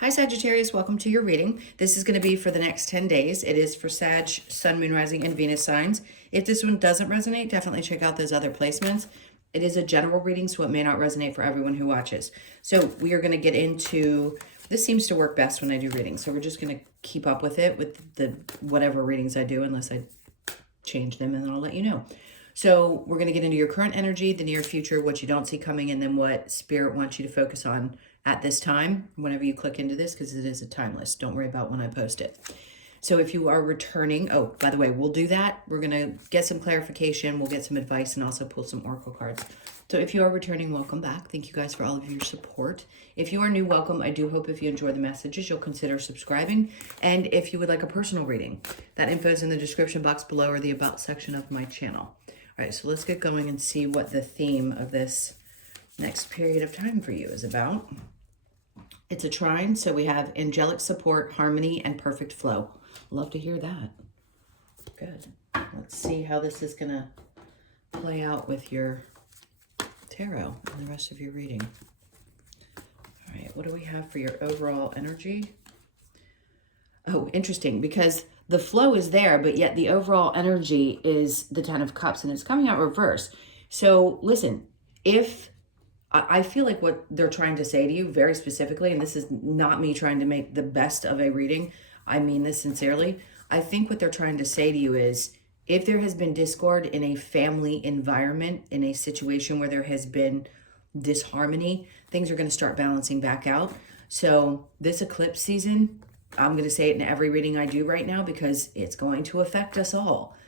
Hi Sagittarius, welcome to your reading. This is going to be for the next 10 days. It is for Sag, Sun, Moon, Rising, and Venus signs. If this one doesn't resonate, definitely check out those other placements. It is a general reading, so it may not resonate for everyone who watches. So we are going to get into, this seems to work best when I do readings, so we're just going to keep up with it with the whatever readings I do, unless I change them, and then I'll let you know. So we're going to get into your current energy, the near future, what you don't see coming, and then what Spirit wants you to focus on at this time, whenever you click into this, because it is a timeless. Don't worry about when I post it. So if you are returning, oh, by the way, we'll do that. We're going to get some clarification. We'll get some advice and also pull some oracle cards. So if you are returning, welcome back. Thank you guys for all of your support. If you are new, welcome. I do hope if you enjoy the messages, you'll consider subscribing. And if you would like a personal reading, that info is in the description box below or the about section of my channel. All right, so let's get going and see what the theme of this next period of time for you is about. It's a trine, so we have angelic support, harmony, and perfect flow. Love to hear that. Good. Let's see how this is going to play out with your tarot and the rest of your reading. All right, what do we have for your overall energy? Oh, interesting, because the flow is there, but yet the overall energy is the Ten of Cups, and it's coming out reverse. So listen, if I feel like what they're trying to say to you very specifically, and this is not me trying to make the best of a reading, I mean this sincerely. I think what they're trying to say to you is, if there has been discord in a family environment, in a situation where there has been disharmony, things are going to start balancing back out. So this eclipse season, I'm going to say it in every reading I do right now because it's going to affect us all.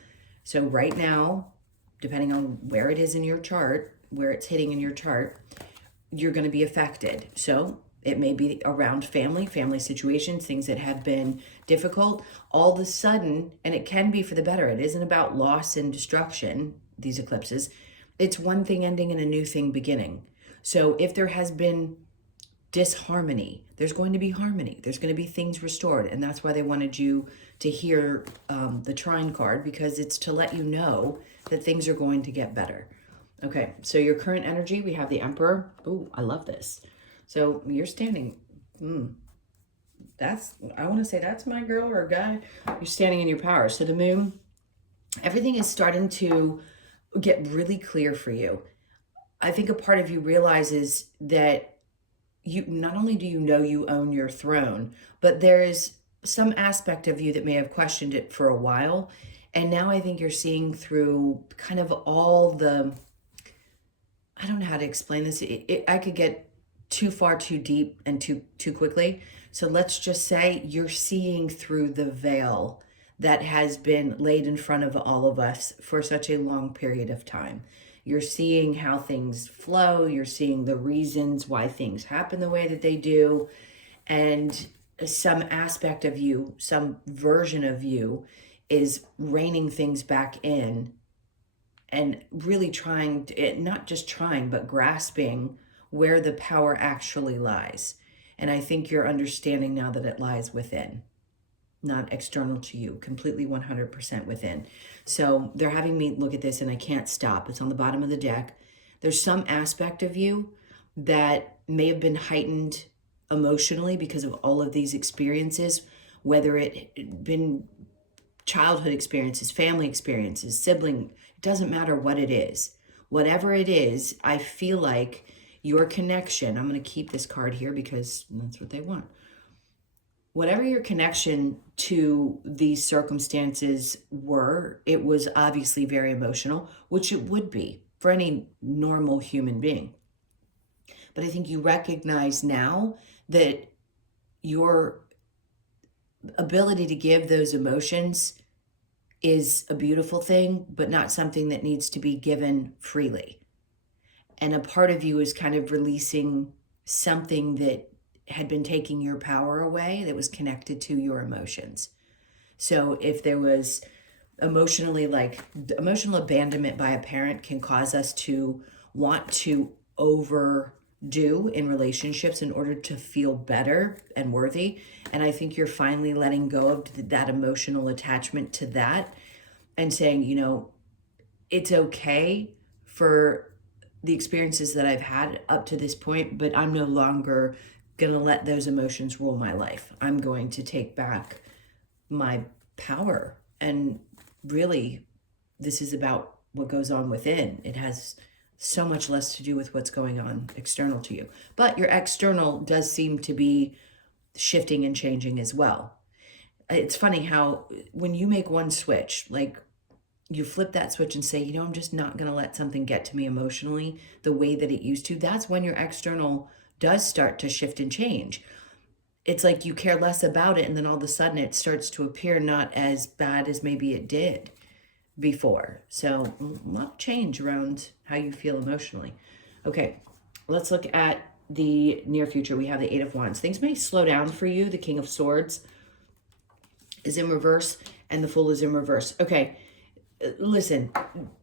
So right now, depending on where it is in your chart, where it's hitting in your chart, you're going to be affected. So it may be around family situations, things that have been difficult. All of a sudden, and it can be for the better, it isn't about loss and destruction, these eclipses. It's one thing ending and a new thing beginning. So if there has been disharmony, there's going to be harmony. There's going to be things restored. And that's why they wanted you to hear the trine card, because it's to let you know that things are going to get better. Okay, so your current energy, we have the Emperor. Ooh, I love this. So you're standing, I want to say that's my girl or guy. You're standing in your power. So the Moon, everything is starting to get really clear for you. I think a part of you realizes that you, not only do you know you own your throne, but there is some aspect of you that may have questioned it for a while. And now I think you're seeing through kind of all the, I don't know how to explain this. I could get too far, too deep, and too quickly. So let's just say you're seeing through the veil that has been laid in front of all of us for such a long period of time. You're seeing how things flow. You're seeing the reasons why things happen the way that they do. And some aspect of you, some version of you is reining things back in and really trying, not just trying, but grasping where the power actually lies. And I think you're understanding now that it lies within, not external to you, completely 100% within. So they're having me look at this and I can't stop. It's on the bottom of the deck. There's some aspect of you that may have been heightened emotionally because of all of these experiences, whether it been childhood experiences, family experiences, sibling, it doesn't matter what it is. Whatever it is, I feel like your connection, I'm going to keep this card here because that's what they want. Whatever your connection to these circumstances were, it was obviously very emotional, which it would be for any normal human being. But I think you recognize now that your ability to give those emotions is a beautiful thing, but not something that needs to be given freely. And a part of you is kind of releasing something that had been taking your power away that was connected to your emotions. So if there was emotional abandonment by a parent can cause us to want to overdo in relationships in order to feel better and worthy. And I think you're finally letting go of that emotional attachment to that and saying, you know, it's okay for the experiences that I've had up to this point, but I'm no longer going to let those emotions rule my life. I'm going to take back my power. And really, this is about what goes on within. It has so much less to do with what's going on external to you. But your external does seem to be shifting and changing as well. It's funny how when you make one switch, like you flip that switch and say, you know, I'm just not going to let something get to me emotionally the way that it used to. That's when your external does start to shift and change. It's like you care less about it, and then all of a sudden it starts to appear not as bad as maybe it did before. So a lot of change around how you feel emotionally. Okay, let's look at the near future. We have the Eight of Wands. Things may slow down for you. The King of Swords is in reverse, and the Fool is in reverse. Okay, listen,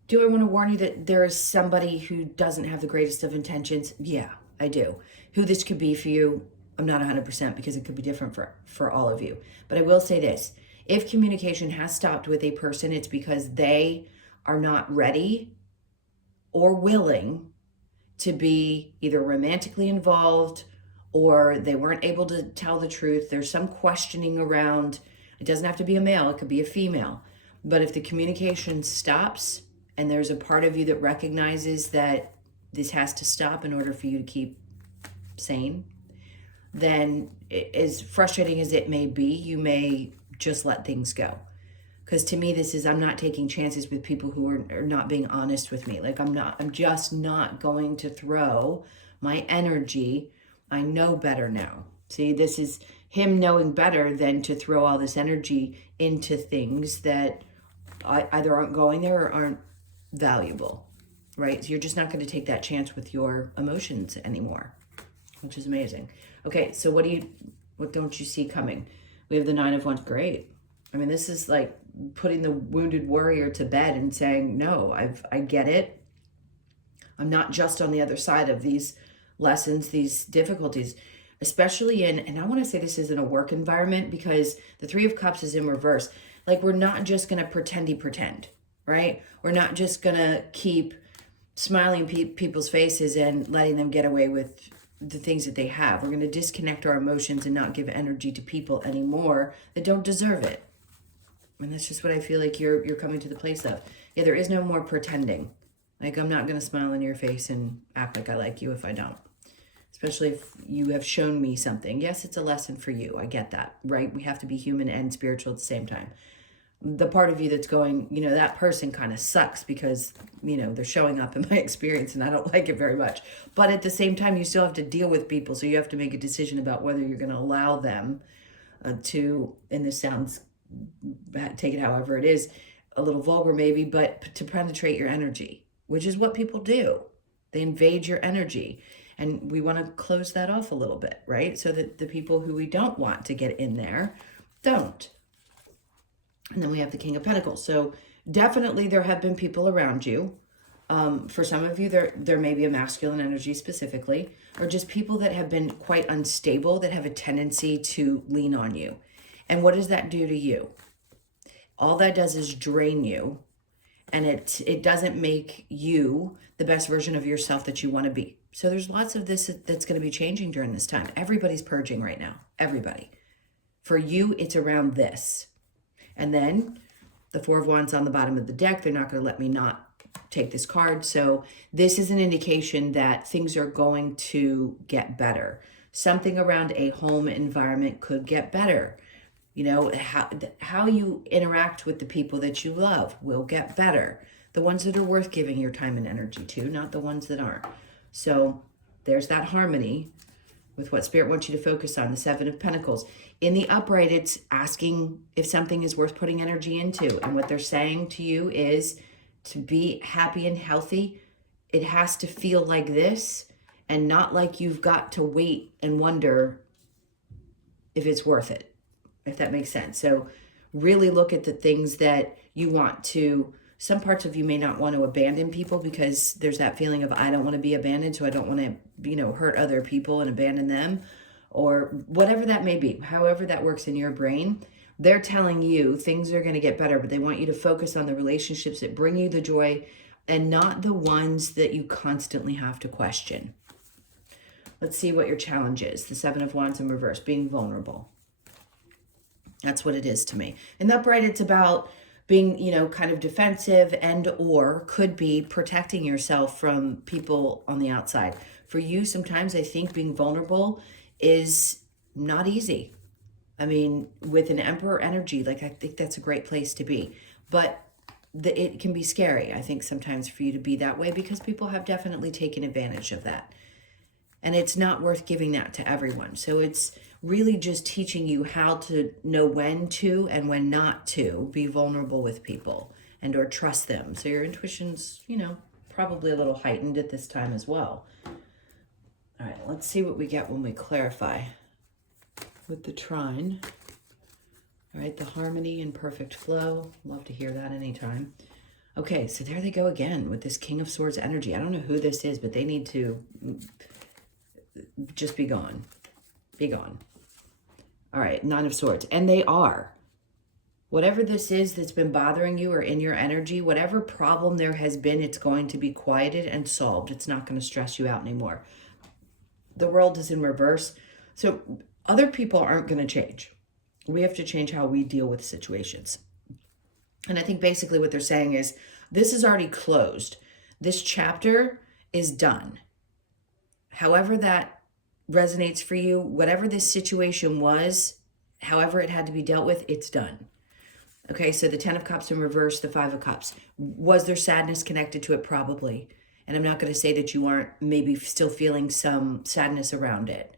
do I want to warn you that there is somebody who doesn't have the greatest of intentions? Yeah, I do. Who this could be for you, I'm not 100% because it could be different for all of you. But I will say this. If communication has stopped with a person, it's because they are not ready or willing to be either romantically involved or they weren't able to tell the truth. There's some questioning around. It doesn't have to be a male. It could be a female. But if the communication stops and there's a part of you that recognizes that this has to stop in order for you to keep sane, then as frustrating as it may be, you may just let things go. Because to me, this is, I'm not taking chances with people who are not being honest with me. Like I'm just not going to throw my energy. I know better now. See, this is him knowing better than to throw all this energy into things that either aren't going there or aren't valuable, right? So you're just not going to take that chance with your emotions anymore, which is amazing. Okay, so what don't you see coming? We have the Nine of Wands. Great. I mean, this is like putting the wounded warrior to bed and saying, no, I get it. I'm not just on the other side of these lessons, these difficulties, especially and I want to say this is in a work environment because the Three of Cups is in reverse. Like, we're not just going to pretend, right? We're not just going to keep smiling people's faces and letting them get away with the things that they have. We're going to disconnect our emotions and not give energy to people anymore that don't deserve it. And that's just what I feel like you're coming to the place of. Yeah, there is no more pretending. Like, I'm not going to smile in your face and act like I like you if I don't. Especially if you have shown me something. Yes, it's a lesson for you. I get that, right? We have to be human and spiritual at the same time. The part of you that's going, you know, that person kind of sucks because, you know, they're showing up in my experience and I don't like it very much. But at the same time, you still have to deal with people. So you have to make a decision about whether you're going to allow them to, and this sounds, take it however it is, a little vulgar maybe, but to penetrate your energy, which is what people do. They invade your energy. And we want to close that off a little bit, right? So that the people who we don't want to get in there don't. And then we have the King of Pentacles. So definitely there have been people around you. For some of you, there may be a masculine energy specifically, or just people that have been quite unstable, that have a tendency to lean on you. And what does that do to you? All that does is drain you, and it doesn't make you the best version of yourself that you want to be. So there's lots of this that's going to be changing during this time. Everybody's purging right now. Everybody. For you, it's around this. And then the Four of Wands on the bottom of the deck. They're not going to let me not take this card. So this is an indication that things are going to get better. Something around a home environment could get better. You know, how you interact with the people that you love will get better. The ones that are worth giving your time and energy to, not the ones that aren't. So there's that harmony with what Spirit wants you to focus on, the Seven of Pentacles. In the upright, it's asking if something is worth putting energy into. And what they're saying to you is to be happy and healthy, it has to feel like this and not like you've got to wait and wonder if it's worth it, if that makes sense. So really look at the things that you want to. Some parts of you may not want to abandon people because there's that feeling of, I don't want to be abandoned, so I don't want to, you know, hurt other people and abandon them, or whatever that may be. However that works in your brain, they're telling you things are going to get better, but they want you to focus on the relationships that bring you the joy and not the ones that you constantly have to question. Let's see what your challenge is. The Seven of Wands in reverse, being vulnerable. That's what it is to me. In the upright, it's about being, you know, kind of defensive and or could be protecting yourself from people on the outside. For you, sometimes I think being vulnerable is not easy. I mean, with an Emperor energy, like I think that's a great place to be. But it can be scary, I think, sometimes for you to be that way because people have definitely taken advantage of that. And it's not worth giving that to everyone. So it's really just teaching you how to know when to and when not to be vulnerable with people and or trust them. So your intuition's, you know, probably a little heightened at this time as well. All right, let's see what we get when we clarify with the trine. All right, the harmony and perfect flow. Love to hear that anytime. Okay, so there they go again with this King of Swords energy. I don't know who this is, but they need to just be gone. Be gone. All right, Nine of Swords. And they are. Whatever this is that's been bothering you or in your energy, whatever problem there has been, it's going to be quieted and solved. It's not going to stress you out anymore. The world is in reverse. So other people aren't going to change. We have to change how we deal with situations. And I think basically what they're saying is this is already closed. This chapter is done. However that resonates for you, whatever this situation was, however it had to be dealt with, it's done. Okay, so the Ten of Cups in reverse, the Five of Cups. Was there sadness connected to it? Probably. And I'm not going to say that you aren't maybe still feeling some sadness around it.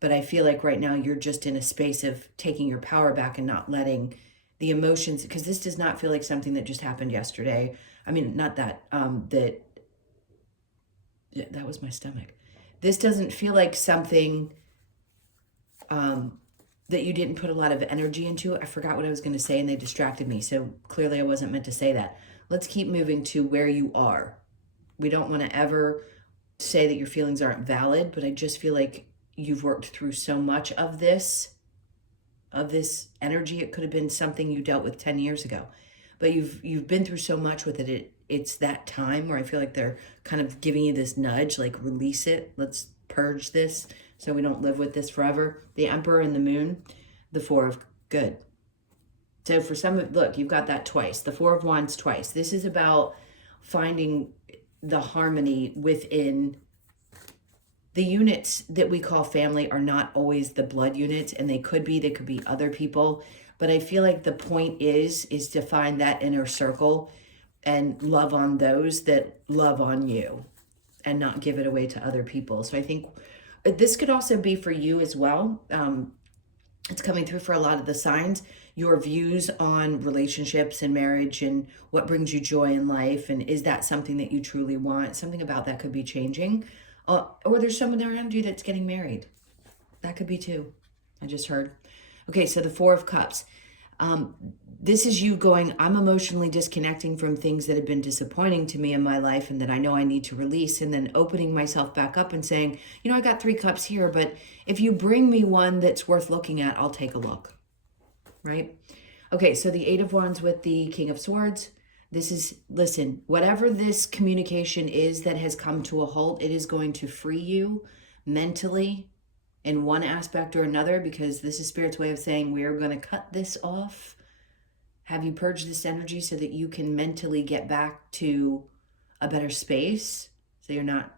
But I feel like right now you're just in a space of taking your power back and not letting the emotions, because this does not feel like something that just happened yesterday. I mean, not that, that was my stomach. This doesn't feel like something that you didn't put a lot of energy into. I forgot what I was going to say and they distracted me. So clearly I wasn't meant to say that. Let's keep moving to where you are. We don't want to ever say that your feelings aren't valid, but I just feel like you've worked through so much of this energy. It could have been something you dealt with 10 years ago, but you've been through so much with it. It's that time where I feel like they're kind of giving you this nudge, like release it. Let's purge this so we don't live with this forever. The Emperor and the Moon, the Four of Good. So for some, look, you've got that twice. The Four of Wands twice. This is about finding the harmony within the units that we call family. Are not always the blood units, and they could be other people. But I feel like the point is to find that inner circle and love on those that love on you and not give it away to other people. So I think this could also be for you as well. It's coming through for a lot of the signs, your views on relationships and marriage and what brings you joy in life. And is that something that you truly want? Something about that could be changing. Or there's someone around you that's getting married. That could be too. I just heard. Okay, so the Four of Cups. This is you going, I'm emotionally disconnecting from things that have been disappointing to me in my life and that I know I need to release, and then opening myself back up and saying, you know, I got 3 cups here, but if you bring me one that's worth looking at, I'll take a look, right? Okay, so the Eight of Wands with the King of Swords. This is, listen, whatever this communication is that has come to a halt, it is going to free you mentally in one aspect or another, because this is Spirit's way of saying we are going to cut this off, have you purge this energy so that you can mentally get back to a better space, so you're not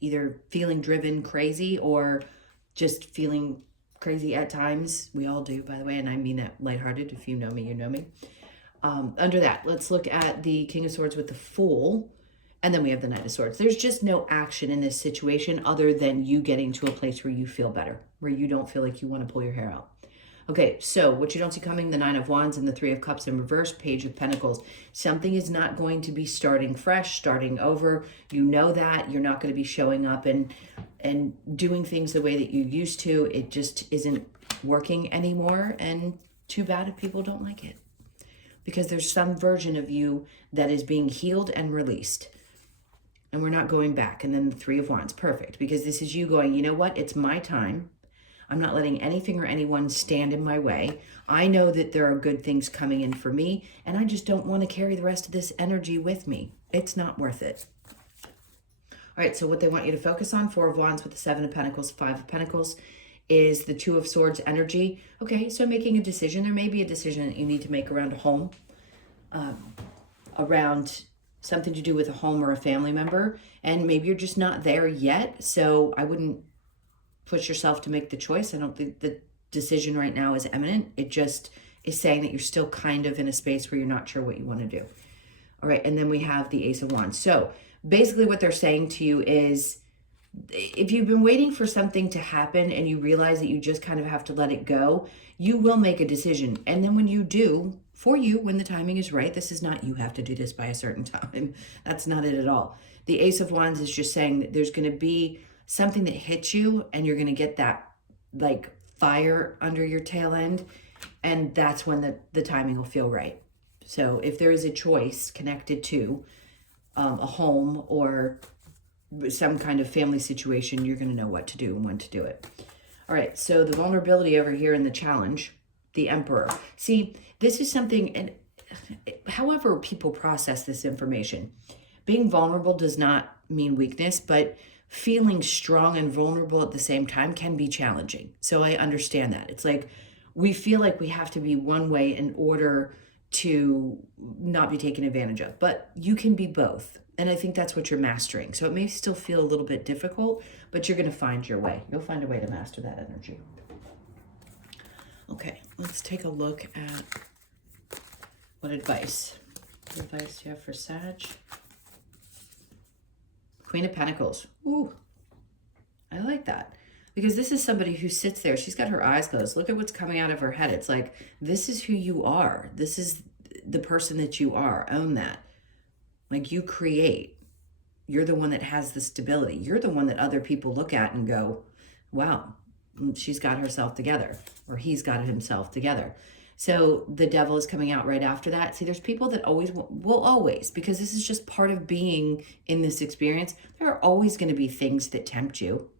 either feeling driven crazy or just feeling crazy at times. We all do, by the way, and I mean that lighthearted. If you know me, you know me. Under that, let's look at the King of Swords with the Fool. And then we have the Knight of Swords. There's just no action in this situation other than you getting to a place where you feel better, where you don't feel like you want to pull your hair out. Okay, so what you don't see coming, the Nine of Wands and the Three of Cups in reverse, Page of Pentacles. Something is not going to be starting fresh, starting over. You know that. You're not going to be showing up and doing things the way that you used to. It just isn't working anymore. And too bad if people don't like it, because there's some version of you that is being healed and released. And we're not going back. And then the Three of Wands, perfect. Because this is you going, you know what? It's my time. I'm not letting anything or anyone stand in my way. I know that there are good things coming in for me, and I just don't want to carry the rest of this energy with me. It's not worth it. All right, so what they want you to focus on, Four of Wands with the Seven of Pentacles, Five of Pentacles, is the Two of Swords energy. Okay, so making a decision. There may be a decision that you need to make around a home, around something to do with a home or a family member, and maybe you're just not there yet, so I wouldn't push yourself to make the choice. I don't think the decision right now is imminent. It just is saying that you're still kind of in a space where you're not sure what you want to do. All right, and then we have the Ace of Wands. So basically what they're saying to you is, if you've been waiting for something to happen and you realize that you just kind of have to let it go, you will make a decision. And then when you do, for you, when the timing is right, this is not you have to do this by a certain time. That's not it at all. The Ace of Wands is just saying that there's going to be something that hits you and you're going to get that like fire under your tail end. And that's when the timing will feel right. So if there is a choice connected to a home or some kind of family situation, you're going to know what to do and when to do it. All right, so the vulnerability over here in the challenge, the Emperor. See, this is something, and however people process this information, being vulnerable does not mean weakness, but feeling strong and vulnerable at the same time can be challenging. So I understand that. It's like we feel like we have to be one way in order to not be taken advantage of, but you can be both. And I think that's what you're mastering. So it may still feel a little bit difficult, but you're going to find your way. You'll find a way to master that energy. Okay, let's take a look at what advice do you have for Sag? Queen of Pentacles. Ooh, I like that. Because this is somebody who sits there. She's got her eyes closed. Look at what's coming out of her head. It's like, this is who you are. This is the person that you are. Own that. Like, you create. You're the one that has the stability. You're the one that other people look at and go, wow, she's got herself together, or he's got himself together. So the Devil is coming out right after that. See, there's people that will always, because this is just part of being in this experience, there are always going to be things that tempt you.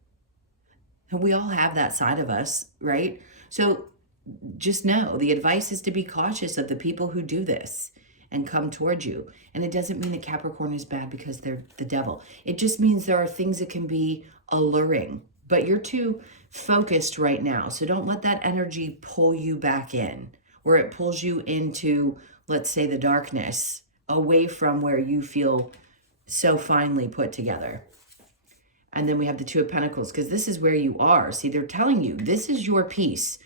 And we all have that side of us, right? So just know the advice is to be cautious of the people who do this and come towards you. And it doesn't mean that Capricorn is bad because they're the Devil. It just means there are things that can be alluring, but you're too focused right now. So don't let that energy pull you back in, where it pulls you into, let's say, the darkness, away from where you feel so finely put together. And then we have the Two of Pentacles, because this is where you are. See, they're telling you this is your peace.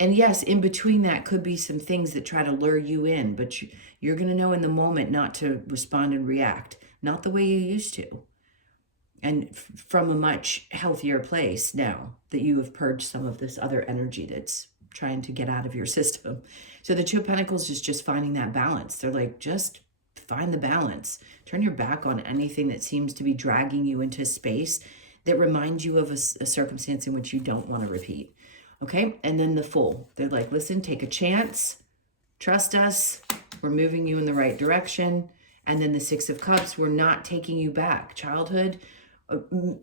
And yes, in between that could be some things that try to lure you in, but you're going to know in the moment not to respond and react, not the way you used to. And from a much healthier place now that you have purged some of this other energy that's trying to get out of your system. So the Two of Pentacles is just finding that balance. They're like, just find the balance. Turn your back on anything that seems to be dragging you into space that reminds you of a circumstance in which you don't want to repeat. Okay? And then the Fool. They're like, listen, take a chance. Trust us. We're moving you in the right direction. And then the Six of Cups, we're not taking you back. Childhood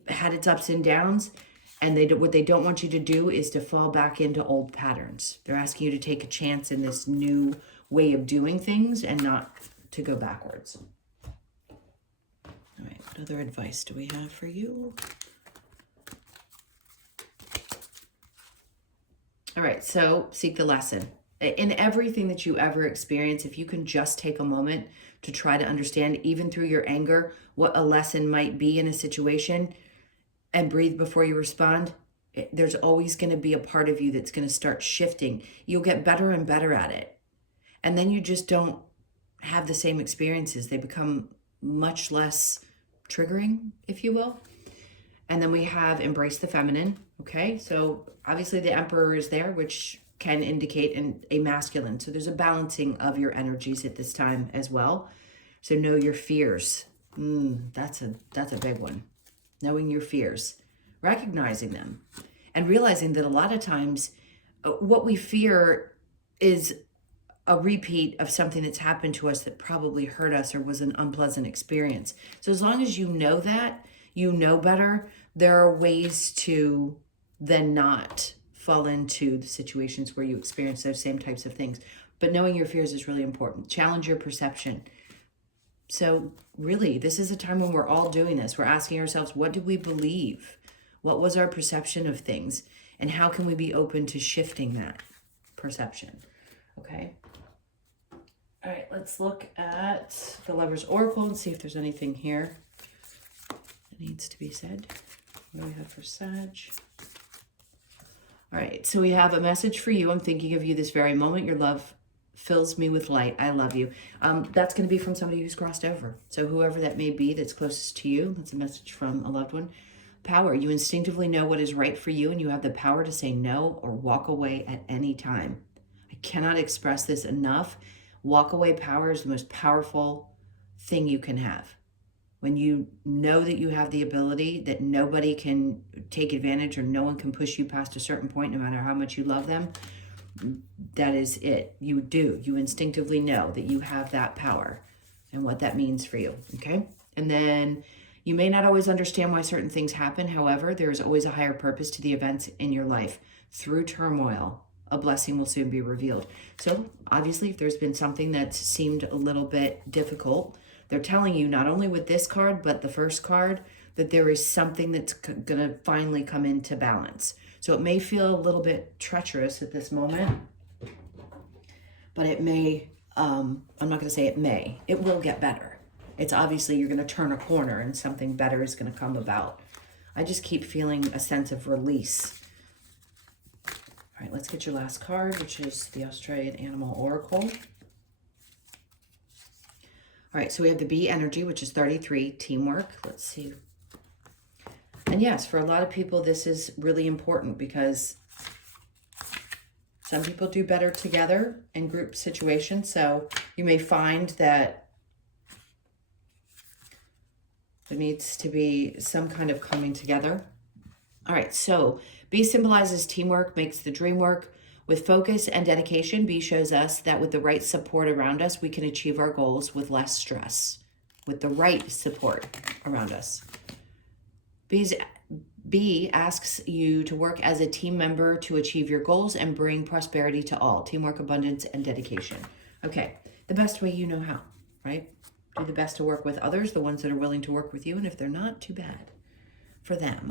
had its ups and downs. And what they don't want you to do is to fall back into old patterns. They're asking you to take a chance in this new way of doing things and not to go backwards. All right, what other advice do we have for you? All right, so seek the lesson. In everything that you ever experience, if you can just take a moment to try to understand, even through your anger, what a lesson might be in a situation, and breathe before you respond, there's always going to be a part of you that's going to start shifting. You'll get better and better at it. And then you just don't have the same experiences. They become much less triggering, if you will. And then we have embrace the feminine. Okay, so obviously the Emperor is there, which can indicate a masculine. So there's a balancing of your energies at this time as well. So know your fears. That's a big one. Knowing your fears, recognizing them, and realizing that a lot of times what we fear is a repeat of something that's happened to us that probably hurt us or was an unpleasant experience. So as long as you know that, you know better, there are ways to then not fall into the situations where you experience those same types of things. But knowing your fears is really important. Challenge your perception. So really, this is a time when we're all doing this. We're asking ourselves, what did we believe? What was our perception of things? And how can we be open to shifting that perception? Okay. All right, let's look at the Lover's Oracle and see if there's anything here that needs to be said. What do we have for Sag? All right, so we have a message for you. I'm thinking of you this very moment. Your love fills me with light. I love you. That's going to be from somebody who's crossed over. So whoever that may be that's closest to you, that's a message from a loved one. Power. You instinctively know what is right for you, and you have the power to say no or walk away at any time. I cannot express this enough. Walk away power is the most powerful thing you can have. When you know that you have the ability, that nobody can take advantage or no one can push you past a certain point, no matter how much you love them, that is it. You do. You instinctively know that you have that power and what that means for you, okay? And then you may not always understand why certain things happen. However, there is always a higher purpose to the events in your life. Through turmoil, a blessing will soon be revealed. So obviously, if there's been something that seemed a little bit difficult, they're telling you not only with this card, but the first card, that there is something that's going to finally come into balance. So it may feel a little bit treacherous at this moment, but it may, I'm not going to say it may, it will get better. It's obviously you're going to turn a corner and something better is going to come about. I just keep feeling a sense of release. All right, let's get your last card, which is the Australian Animal Oracle. All right, so we have the B energy, which is 33, teamwork. Let's see. And yes, for a lot of people, this is really important because some people do better together in group situations. So you may find that there needs to be some kind of coming together. All right, so B symbolizes teamwork, makes the dream work. With focus and dedication, B shows us that with the right support around us, we can achieve our goals with less stress, with the right support around us. B asks you to work as a team member to achieve your goals and bring prosperity to all. Teamwork, abundance, and dedication. Okay, the best way you know how, right? Do the best to work with others, the ones that are willing to work with you, and if they're not, too bad for them.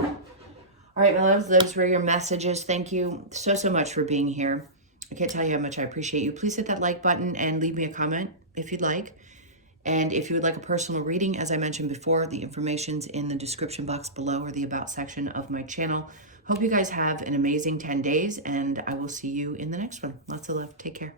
All right, my loves, those were your messages. Thank you so much for being here. I can't tell you how much I appreciate you. Please hit that like button and leave me a comment if you'd like. And if you would like a personal reading, as I mentioned before, the information's in the description box below or the About section of my channel. Hope you guys have an amazing 10 days, and I will see you in the next one. Lots of love. Take care.